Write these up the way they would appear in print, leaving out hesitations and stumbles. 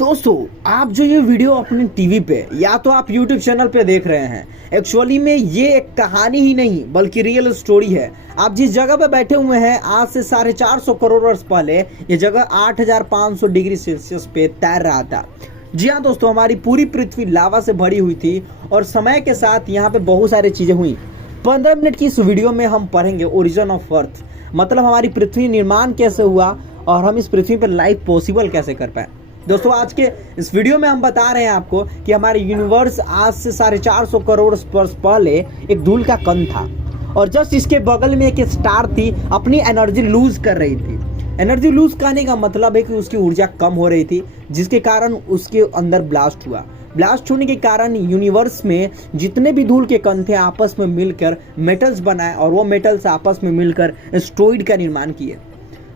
दोस्तों, आप जो ये वीडियो अपने टीवी पे या तो आप यूट्यूब चैनल पे देख रहे हैं, एक्चुअली में ये एक कहानी ही नहीं बल्कि रियल स्टोरी है। आप जिस जगह पे बैठे हुए हैं, आज से 450 करोड़ वर्ष पहले ये जगह 8500 डिग्री सेल्सियस पे तैर रहा था। जी हाँ दोस्तों, हमारी पूरी पृथ्वी लावा से भरी हुई थी और समय के साथ यहाँ पे बहुत सारी चीजें हुई। 15 मिनट की इस वीडियो में हम पढ़ेंगे ओरिजिन ऑफ अर्थ, मतलब हमारी पृथ्वी निर्माण कैसे हुआ और हम इस पृथ्वी पर लाइफ पॉसिबल कैसे कर पाए। दोस्तों, आज के इस वीडियो में हम बता रहे हैं आपको कि हमारे यूनिवर्स आज से 450 करोड़ वर्ष पहले एक धूल का कण था और जस्ट इसके बगल में एक स्टार थी, अपनी एनर्जी लूज कर रही थी। एनर्जी लूज करने का मतलब है कि उसकी ऊर्जा कम हो रही थी, जिसके कारण उसके अंदर ब्लास्ट हुआ। ब्लास्ट होने के कारण यूनिवर्स में जितने भी धूल के कण थे आपस में मिलकर मेटल्स बनाए और वो मेटल्स आपस में मिलकर एस्टेरॉइड का निर्माण किए।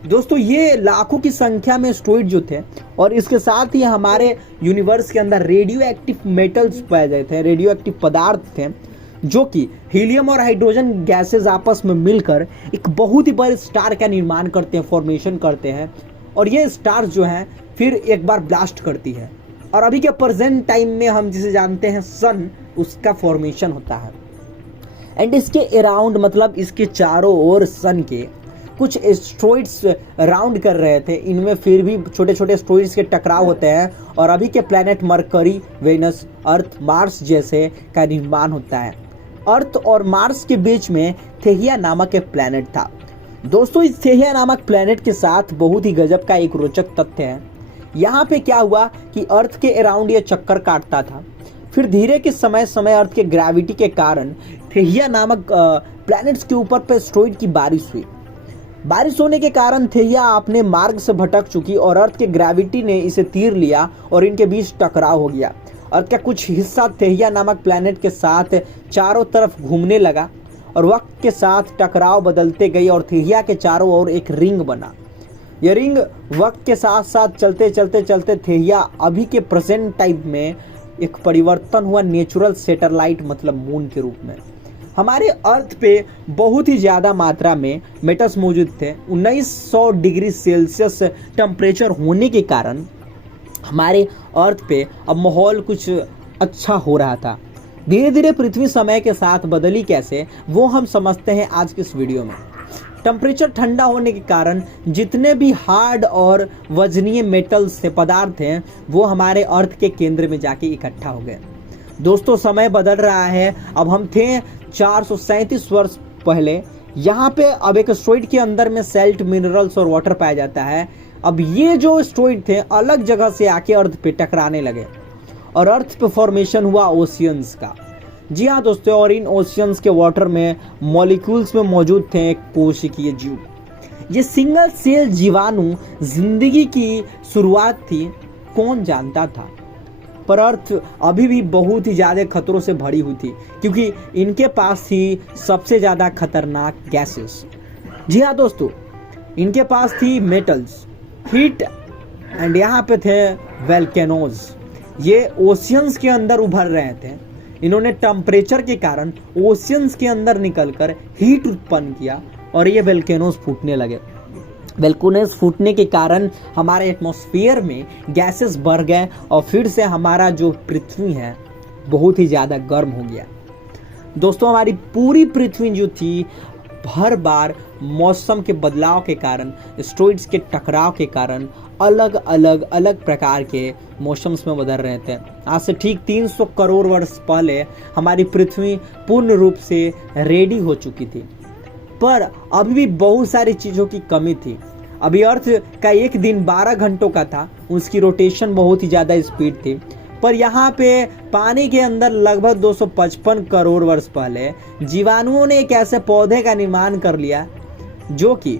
दोस्तों, ये लाखों की संख्या में एस्टेरॉइड जो थे और इसके साथ ही हमारे यूनिवर्स के अंदर रेडियो एक्टिव मेटल्स पाए जाते थे, रेडियो एक्टिव पदार्थ थे, जो कि हीलियम और हाइड्रोजन गैसेस आपस में मिलकर एक बहुत ही बड़े स्टार का निर्माण करते हैं, फॉर्मेशन करते हैं। और ये स्टार जो हैं फिर एक बार ब्लास्ट करती है और अभी के प्रेजेंट टाइम में हम जिसे जानते हैं सन, उसका फॉर्मेशन होता है। एंड इसके अराउंड, मतलब इसके चारों ओर सन के कुछ एस्टेरॉइड्स राउंड कर रहे थे। इनमें फिर भी छोटे छोटे एस्टेरॉइड्स के टकराव होते हैं और अभी के प्लैनेट मरकरी, वेनस, अर्थ, मार्स जैसे का निर्माण होता है। अर्थ और मार्स के बीच में थेहिया नामक एक प्लैनेट था। दोस्तों, इस थेहिया नामक प्लैनेट के साथ बहुत ही गजब का एक रोचक तथ्य है। यहाँ पे क्या हुआ कि अर्थ के अराउंड ये चक्कर काटता था, फिर धीरे के समय समय अर्थ के ग्रेविटी के कारण थेहिया नामक प्लैनेट्स के ऊपर पे एस्टेरॉइड की बारिश हुई। बारिश होने के कारण थेहिया अपने मार्ग से भटक चुकी और अर्थ के ग्रेविटी ने इसे तीर लिया और इनके बीच टकराव हो गया। अर्थ का कुछ हिस्सा थेहिया नामक प्लैनेट के साथ चारों तरफ घूमने लगा और वक्त के साथ टकराव बदलते गई और थेहिया के चारों ओर एक रिंग बना। यह रिंग वक्त के साथ साथ चलते चलते चलते थेहिया अभी के प्रेजेंट टाइम में एक परिवर्तन हुआ नेचुरल सैटेलाइट, मतलब मून के रूप में। हमारे अर्थ पे बहुत ही ज़्यादा मात्रा में मेटल्स मौजूद थे। 1900 डिग्री सेल्सियस टेम्परेचर होने के कारण हमारे अर्थ पे अब माहौल कुछ अच्छा हो रहा था। धीरे धीरे पृथ्वी समय के साथ बदली कैसे, वो हम समझते हैं आज के इस वीडियो में। टेम्परेचर ठंडा होने के कारण जितने भी हार्ड और वजनीय मेटल्स थे, पदार्थ हैं, वो हमारे अर्थ के केंद्र में जाके इकट्ठा हो गए। दोस्तों, समय बदल रहा है। अब हम थे 437 वर्ष पहले। यहाँ पे अब एक एस्टेरॉइड के अंदर में सैल्ट, मिनरल्स और वाटर पाया जाता है। अब ये जो एस्टेरॉइड थे अलग जगह से आके अर्थ पे टकराने लगे और अर्थ पे फॉर्मेशन हुआ ओशियंस का। जी हाँ दोस्तों, और इन ओशियंस के वाटर में मॉलिक्यूल्स में मौजूद थे कोशिकीय जीव। ये सिंगल सेल जीवाणु जिंदगी की शुरुआत थी, कौन जानता था। पर अर्थ अभी भी बहुत ही ज़्यादा खतरों से भरी हुई थी, क्योंकि इनके पास थी सबसे ज़्यादा खतरनाक गैसेस। जी हाँ दोस्तों, इनके पास थी मेटल्स, हीट एंड यहाँ पे थे वोल्केनोज। ये ओशियंस के अंदर उभर रहे थे। इन्होंने टेम्परेचर के कारण ओशियंस के अंदर निकलकर हीट उत्पन्न किया और ये वोल्केनोज फूटने लगे। वोल्केनोज फूटने के कारण हमारे एटमॉस्फेयर में गैसेस बढ़ गए और फिर से हमारा जो पृथ्वी है बहुत ही ज़्यादा गर्म हो गया। दोस्तों, हमारी पूरी पृथ्वी जो थी हर बार मौसम के बदलाव के कारण, एस्टेरॉइड्स के टकराव के कारण अलग प्रकार के मौसम्स में बदल रहे थे। आज से ठीक 300 करोड़ वर्ष पहले हमारी पृथ्वी पूर्ण रूप से रेडी हो चुकी थी, पर अभी भी बहुत सारी चीज़ों की कमी थी। अभी अर्थ का एक दिन 12 घंटों का था, उसकी रोटेशन बहुत ही ज़्यादा स्पीड थी। पर यहाँ पे पानी के अंदर लगभग 255 करोड़ वर्ष पहले जीवाणुओं ने एक ऐसे पौधे का निर्माण कर लिया जो कि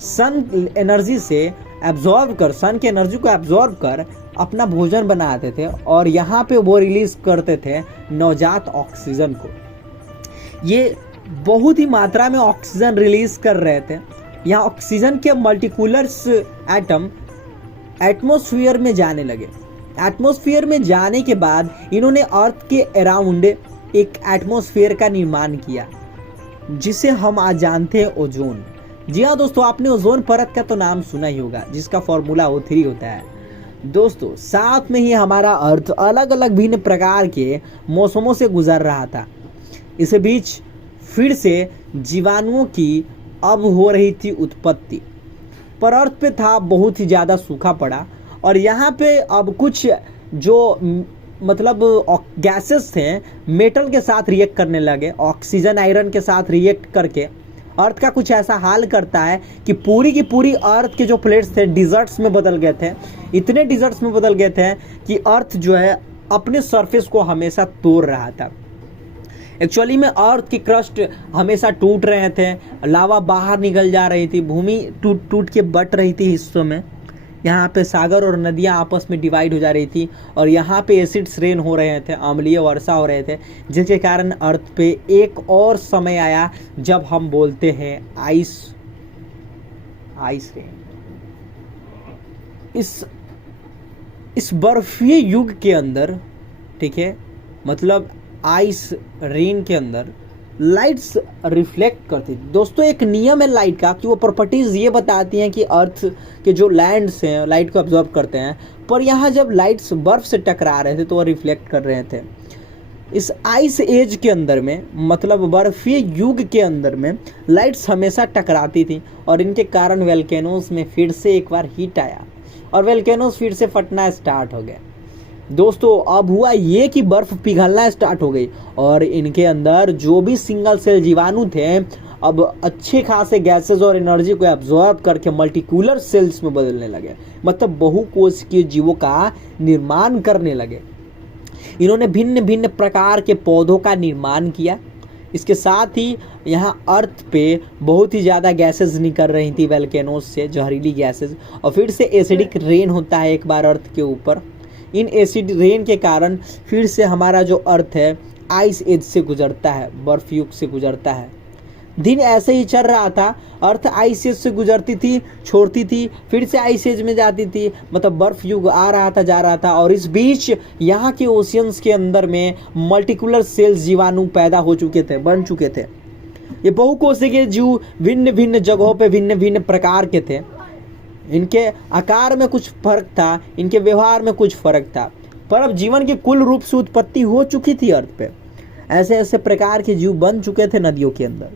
सन एनर्जी से एब्जॉर्ब कर, सन की एनर्जी को एब्जॉर्ब कर अपना भोजन बनाते थे और यहाँ पे वो रिलीज करते थे नवजात ऑक्सीजन को। ये बहुत ही मात्रा में ऑक्सीजन रिलीज कर रहे थे। यहाँ ऑक्सीजन के मल्टीकुलर्स एटम एटमॉस्फेयर में जाने लगे। एटमॉस्फेयर में जाने के बाद इन्होंने अर्थ के अराउंड एक एटमॉस्फेयर का निर्माण किया, जिसे हम आज जानते हैं ओजोन। जी हाँ दोस्तों, आपने ओजोन परत का तो नाम सुना ही होगा, जिसका फॉर्मूला O3 होता है। दोस्तों साथ में ही हमारा अर्थ अलग अलग भिन्न प्रकार के मौसमों से गुजर रहा था। इस बीच फिर से जीवाणुओं की अब हो रही थी उत्पत्ति, पर अर्थ पे था बहुत ही ज़्यादा सूखा पड़ा। और यहाँ पे अब कुछ जो मतलब गैसेस थे मेटल के साथ रिएक्ट करने लगे, ऑक्सीजन आयरन के साथ रिएक्ट करके अर्थ का कुछ ऐसा हाल करता है कि पूरी की पूरी अर्थ के जो प्लेट्स थे डिजर्ट्स में बदल गए थे। इतने डिजर्ट्स में बदल गए थे कि अर्थ जो है अपने सरफेस को हमेशा तोड़ रहा था। एक्चुअली में अर्थ की क्रस्ट हमेशा टूट रहे थे, लावा बाहर निकल जा रही थी, भूमि टूट टूट के बट रही थी हिस्सों में। यहाँ पे सागर और नदियाँ आपस में डिवाइड हो जा रही थी और यहाँ पे एसिड्स रेन हो रहे थे, अम्लीय वर्षा हो रहे थे, जिसके कारण अर्थ पे एक और समय आया जब हम बोलते हैं आइस रेन। इस बर्फीय युग के अंदर, ठीक है, मतलब आइस रेन के अंदर लाइट्स रिफ्लेक्ट करती थी। दोस्तों एक नियम है लाइट का कि वो प्रॉपर्टीज ये बताती हैं कि अर्थ के जो लैंड्स हैं लाइट को ऑब्जॉर्व करते हैं, पर यहाँ जब लाइट्स बर्फ से टकरा रहे थे तो वो रिफ्लेक्ट कर रहे थे। इस आइस एज के अंदर में, मतलब बर्फीय युग के अंदर में लाइट्स हमेशा टकराती थी और इनके कारण वोल्केनोज में फिर से एक बार हीट आया और वोल्केनोज फिर से फटना स्टार्ट हो गए। दोस्तों अब हुआ ये कि बर्फ पिघलना स्टार्ट हो गई और इनके अंदर जो भी सिंगल सेल जीवाणु थे अब अच्छे खासे गैसेस और एनर्जी को एब्जॉर्ब करके मल्टीकुलर सेल्स में बदलने लगे, मतलब बहुकोशिकीय जीवों का निर्माण करने लगे। इन्होंने भिन्न भिन्न प्रकार के पौधों का निर्माण किया। इसके साथ ही यहाँ अर्थ पे बहुत ही ज़्यादा गैसेस निकल रही थी वोल्केनोज से, जहरीली गैसेस, और फिर से एसिडिक रेन होता है एक बार अर्थ के ऊपर। इन एसिड रेन के कारण फिर से हमारा जो अर्थ है आइस एज से गुजरता है, बर्फ युग से गुजरता है। दिन ऐसे ही चल रहा था, अर्थ आइस एज से गुजरती थी, छोड़ती थी, फिर से आइस एज में जाती थी, मतलब बर्फ युग आ रहा था जा रहा था। और इस बीच यहाँ के ओशियंस के अंदर में मल्टीकुलर सेल्स जीवाणु पैदा हो चुके थे, बन चुके थे। ये बहुकोशिकीय जीव भिन्न भिन्न जगहों पे भिन्न भिन्न प्रकार के थे। इनके आकार में कुछ फर्क था, इनके व्यवहार में कुछ फर्क था, पर अब जीवन की कुल रूप से उत्पत्ति हो चुकी थी अर्थ पे। ऐसे ऐसे प्रकार के जीव बन चुके थे नदियों के अंदर।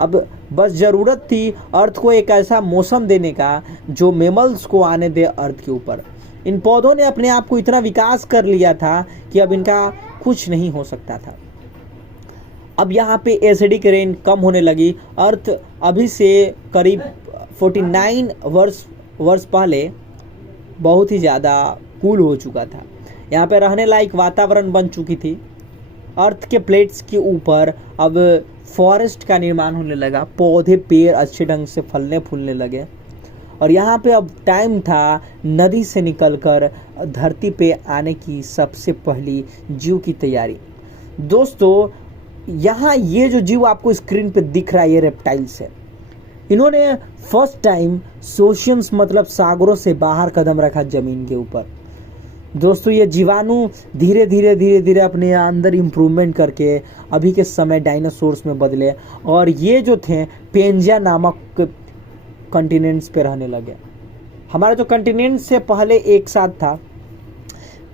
अब बस ज़रूरत थी अर्थ को एक ऐसा मौसम देने का जो मेमल्स को आने दे अर्थ के ऊपर। इन पौधों ने अपने आप को इतना विकास कर लिया था कि अब इनका कुछ नहीं हो सकता था। अब यहाँ पे एसिडिक रेन कम होने लगी। अर्थ अभी से करीब 49 वर्ष पहले बहुत ही ज़्यादा कूल हो चुका था। यहाँ पे रहने लायक वातावरण बन चुकी थी। अर्थ के प्लेट्स के ऊपर अब फॉरेस्ट का निर्माण होने लगा, पौधे पेड़ अच्छे ढंग से फलने फूलने लगे। और यहाँ पे अब टाइम था नदी से निकलकर धरती पे आने की सबसे पहली जीव की तैयारी। दोस्तों यहाँ ये जो जीव आपको स्क्रीन पे दिख रहा है ये रेप्टाइल्स है। इन्होंने फर्स्ट टाइम ओशियंस मतलब सागरों से बाहर कदम रखा जमीन के ऊपर। दोस्तों ये जीवाणु धीरे धीरे अपने अंदर इम्प्रूवमेंट करके अभी के समय डायनासोर्स में बदले और ये जो थे पेंजिया नामक कॉन्टिनेंट्स पे रहने लगे। हमारा जो कॉन्टिनेंट से पहले एक साथ था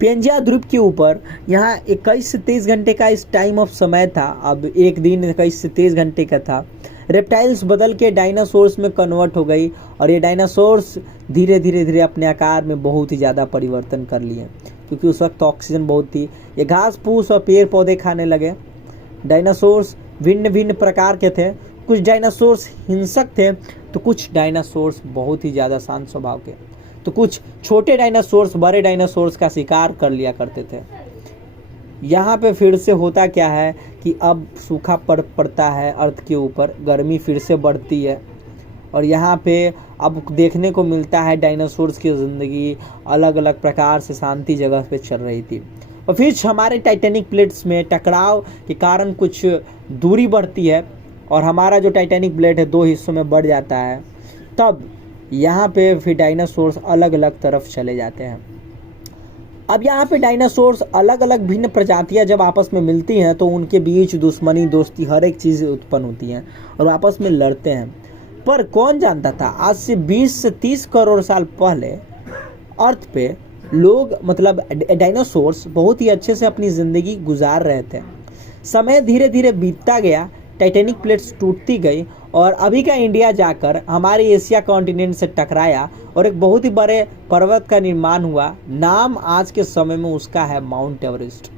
पेंजिया द्वीप के ऊपर, यहाँ 21 से 23 घंटे का इस टाइम ऑफ समय था। अब एक दिन 21 से 23 घंटे का था। रेप्टाइल्स बदल के डायनासोर्स में कन्वर्ट हो गई और ये डायनासोर्स धीरे धीरे अपने आकार में बहुत ही ज़्यादा परिवर्तन कर लिए, क्योंकि उस वक्त ऑक्सीजन बहुत थी। ये घास फूस और पेड़ पौधे खाने लगे। डायनासोर्स भिन्न भिन्न प्रकार के थे। कुछ डायनासोर्स हिंसक थे तो कुछ डायनासोर्स बहुत ही ज़्यादा शांत स्वभाव के, तो कुछ छोटे डायनासोर्स बड़े डायनासोर्स का शिकार कर लिया करते थे। यहाँ पे फिर से होता क्या है कि अब सूखा पड़ता है अर्थ के ऊपर, गर्मी फिर से बढ़ती है और यहाँ पे अब देखने को मिलता है डायनासोर्स की ज़िंदगी अलग अलग प्रकार से शांति जगह पे चल रही थी। और फिर हमारे टाइटैनिक प्लेट्स में टकराव के कारण कुछ दूरी बढ़ती है और हमारा जो टाइटैनिक प्लेट है 2 हिस्सों में बढ़ जाता है। तब यहाँ पे फिर डायनासोर्स अलग अलग तरफ चले जाते हैं। अब यहाँ पे डायनासोर्स अलग अलग भिन्न प्रजातियाँ जब आपस में मिलती हैं तो उनके बीच दुश्मनी दोस्ती हर एक चीज़ उत्पन्न होती हैं और आपस में लड़ते हैं। पर कौन जानता था आज से 20 से 30 करोड़ साल पहले अर्थ पे लोग मतलब डायनासोर्स बहुत ही अच्छे से अपनी ज़िंदगी गुजार रहे थे। समय धीरे धीरे बीतता गया, टाइटेनिक प्लेट्स टूटती गई और अभी का इंडिया जाकर हमारे एशिया कॉन्टिनेंट से टकराया और एक बहुत ही बड़े पर्वत का निर्माण हुआ। नाम आज के समय में उसका है माउंट एवरेस्ट।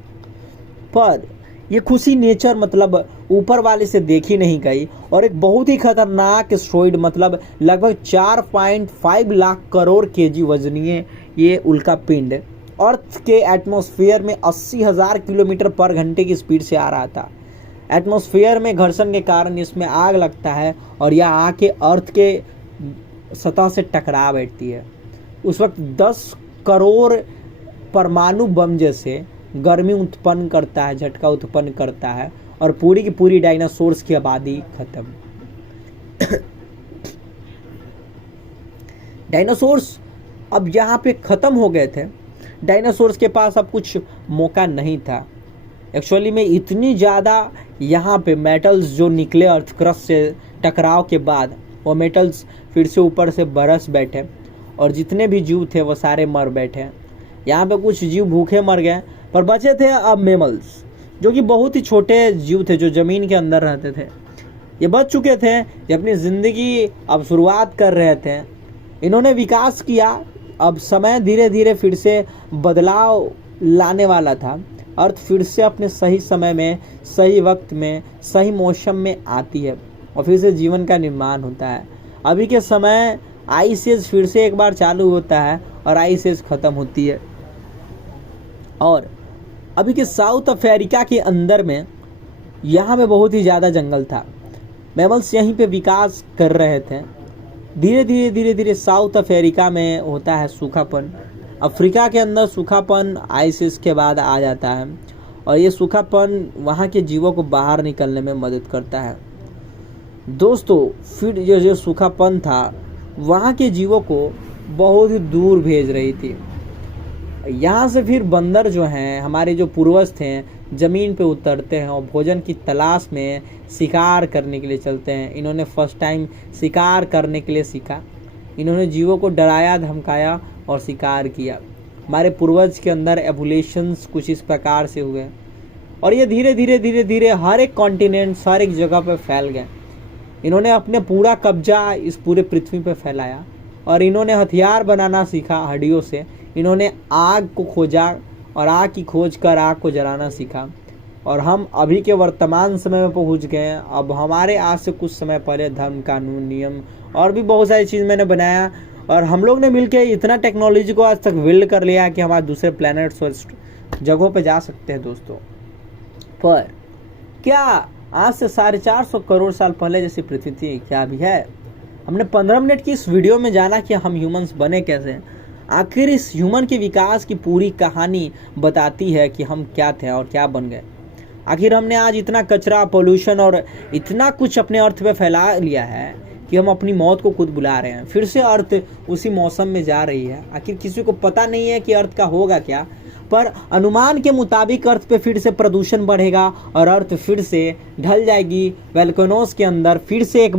पर ये खुशी नेचर मतलब ऊपर वाले से देखी नहीं गई और एक बहुत ही खतरनाक एस्टेरॉयड मतलब लगभग 4.5 लाख करोड़ केजी वजनीय ये उल्का पिंड अर्थ के एटमॉस्फेयर में 80,000 किलोमीटर पर घंटे की स्पीड से आ रहा था। एटमॉस्फेयर में घर्षण के कारण इसमें आग लगता है और यह आके अर्थ के सतह से टकरा बैठती है। उस वक्त 10 करोड़ परमाणु बम जैसे गर्मी उत्पन्न करता है, झटका उत्पन्न करता है और पूरी की पूरी डायनासोर्स की आबादी खत्म। डायनासोर्स अब यहाँ पे खत्म हो गए थे। डायनासोर्स के पास अब कुछ मौका नहीं था। एक्चुअली में इतनी ज़्यादा यहाँ पे मेटल्स जो निकले अर्थ क्रस्ट से टकराव के बाद, वो मेटल्स फिर से ऊपर से बरस बैठे और जितने भी जीव थे वो सारे मर बैठे। यहाँ पे कुछ जीव भूखे मर गए, पर बचे थे अब मैमल्स, जो कि बहुत ही छोटे जीव थे जो ज़मीन के अंदर रहते थे। ये बच चुके थे, ये अपनी ज़िंदगी अब शुरुआत कर रहे थे। इन्होंने विकास किया। अब समय धीरे धीरे फिर से बदलाव लाने वाला था। अर्थ फिर से अपने सही समय में, सही वक्त में, सही मौसम में आती है और फिर से जीवन का निर्माण होता है। अभी के समय आइस एज फिर से एक बार चालू होता है और आइस एज ख़त्म होती है। और अभी के साउथ अफ्रीका के अंदर में यहाँ पे बहुत ही ज़्यादा जंगल था। मैमल्स यहीं पे विकास कर रहे थे। धीरे धीरे साउथ अफ्रीका में होता है सूखापन। अफ्रीका के अंदर सूखापन आइसिस के बाद आ जाता है और ये सूखापन वहाँ के जीवों को बाहर निकलने में मदद करता है। दोस्तों, फिर जो सूखापन था वहाँ के जीवों को बहुत ही दूर भेज रही थी। यहाँ से फिर बंदर जो हैं, हमारे जो पूर्वज थे, ज़मीन पे उतरते हैं और भोजन की तलाश में शिकार करने के लिए चलते हैं। इन्होंने फर्स्ट टाइम शिकार करने के लिए सीखा। इन्होंने जीवों को डराया, धमकाया और शिकार किया। हमारे पूर्वज के अंदर एवोल्यूशंस कुछ इस प्रकार से हुए और ये धीरे धीरे हर एक कॉन्टिनेंट, हर एक जगह पर फैल गए। इन्होंने अपने पूरा कब्जा इस पूरे पृथ्वी पर फैलाया और इन्होंने हथियार बनाना सीखा हड्डियों से। इन्होंने आग को खोजा और आग की खोज कर आग को जलाना सीखा और हम अभी के वर्तमान समय में पहुंच गए हैं। अब हमारे आज से कुछ समय पहले धर्म, कानून, नियम और भी बहुत सारी चीज़ मैंने बनाया और हम लोग ने मिलकर इतना टेक्नोलॉजी को आज तक बिल्ड कर लिया कि हम आज दूसरे प्लैनेट्स और जगहों पे जा सकते हैं। दोस्तों, पर क्या आज से 450 करोड़ साल पहले जैसी पृथ्वी थी? क्या अभी है? हमने 15 मिनट की इस वीडियो में जाना कि हम ह्यूमंस बने कैसे। आखिर इस ह्यूमन के विकास की पूरी कहानी बताती है कि हम क्या थे और क्या बन गए। आखिर हमने आज इतना कचरा, पोल्यूशन और इतना कुछ अपने अर्थ पे फैला लिया है कि हम अपनी मौत को खुद बुला रहे हैं। फिर से अर्थ उसी मौसम में जा रही है। आखिर किसी को पता नहीं है कि अर्थ का होगा क्या, पर अनुमान के मुताबिक अर्थ पे फिर से प्रदूषण बढ़ेगा और अर्थ फिर से ढल जाएगी। वोल्केनोस के अंदर फिर से एक